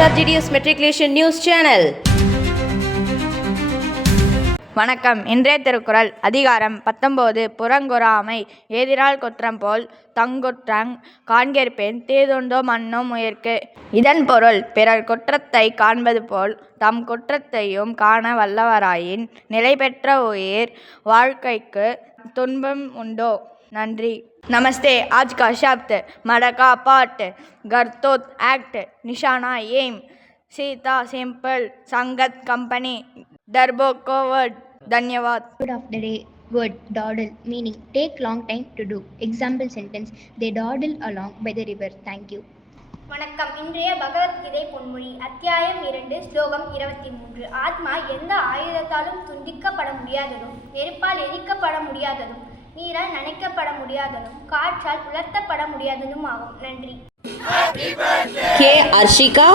SRGDS Matriculation News Channel. வணக்கம். இன்றைய திருக்குறள் அதிகாரம் 19 புறங்கொறாமை ஏதிரால் குற்றம் போல் தங்குற்றங் காண்கிறபெண் தீதுண்டோ மன்னும் உயிர்க்கு. இதன் பொருள் பிறர் குற்றத்தை காண்பது போல் தம் குற்றத்தையும் காண வல்லவராயின் நிலை பெற்ற உயிர் வாழ்க்கைக்கு துன்பம் உண்டோ. நன்றி. नमस्ते. आज का शब्द मड का पाठ गर्तोत एक्ट निशाना एम सीता सिंपल संगत कंपनी डरबो कोवर्ड. धन्यवाद. Word of the day. Word dawdle meaning take long time to do. Example sentence they dawdle along by the river. Thank you. வணக்கம். இன்றைய பகவத்கீதை பொன்மொழி அத்தியாயம் 2 ஸ்லோகம் 23. ஆத்மா எந்த ஆயுதத்தாலும் துண்டிக்கப்பட முடியாததும் நெருப்பால் எரிக்கப்பட முடியாததும் நீரால் நனைக்கப்பட முடியாததும் காற்றால் உலர்த்தப்பட முடியாததும் ஆகும். நன்றி. K Arshika,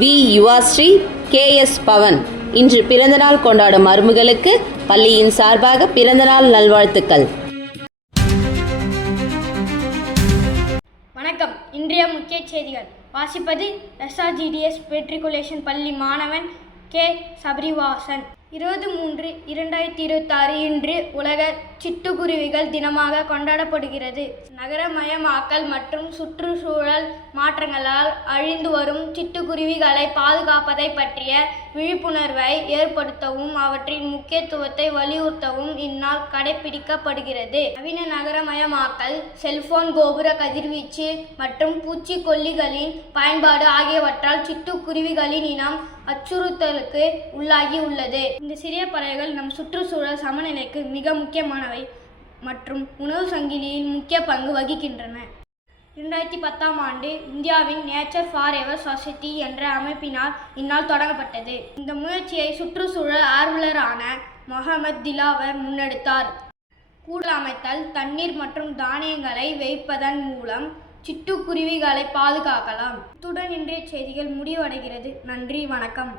V Yuvashree, K S Pavan இன்று பிறந்தநாள் கொண்டாடும் மருமகளுக்கு பள்ளியின் சார்பாக பிறந்தநாள் நல்வாழ்த்துக்கள். வணக்கம். இன்றைய முக்கிய செய்திகள் வாசிப்பது SRGDS மெட்ரிகுலேஷன் பள்ளி மாணவன் கே சபரிவாசன். 23/2026 இன்று உலக சிட்டுக்குருவிகள் தினமாக கொண்டாடப்படுகிறது. நகரமயமாக்கல் மற்றும் சுற்றுச்சூழல் மாற்றங்களால் அழிந்து வரும் சிட்டுக்குருவிகளை பாதுகாப்பதை பற்றிய விழிப்புணர்வை ஏற்படுத்தவும் அவற்றின் முக்கியத்துவத்தை வலியுறுத்தவும் இந்நாள் கடைபிடிக்கப்படுகிறது. நவீன நகரமயமாக்கல், செல்போன், கோபுர கதிர்வீச்சு மற்றும் பூச்சிக்கொல்லிகளின் பயன்பாடு ஆகியவற்றால் சிட்டுக்குருவிகளின் இனம் அச்சுறுத்தலுக்கு உள்ளாகி உள்ளது. இந்த சிறிய பறவைகள் நம் சுற்றுச்சூழல் சமநிலைக்கு மிக முக்கியமானவை மற்றும் உணவு சங்கிலியில் முக்கிய பங்கு வகிக்கின்றன. 2010ஆம் ஆண்டு இந்தியாவின் நேச்சர் ஃபார் எவர் சொசைட்டி என்ற அமைப்பினால் இந்நாள் தொடங்கப்பட்டது. இந்த முயற்சியை சுற்றுச்சூழல் ஆர்வலரான முகமது திலாவர் முன்னெடுத்தார். கூடு அமைத்தல், தண்ணீர் மற்றும் தானியங்களை வைப்பதன் மூலம் சிட்டுக்குருவிகளை பாதுகாக்கலாம். இத்துடன் இன்றைய செய்திகள் முடிவடைகிறது. நன்றி, வணக்கம்.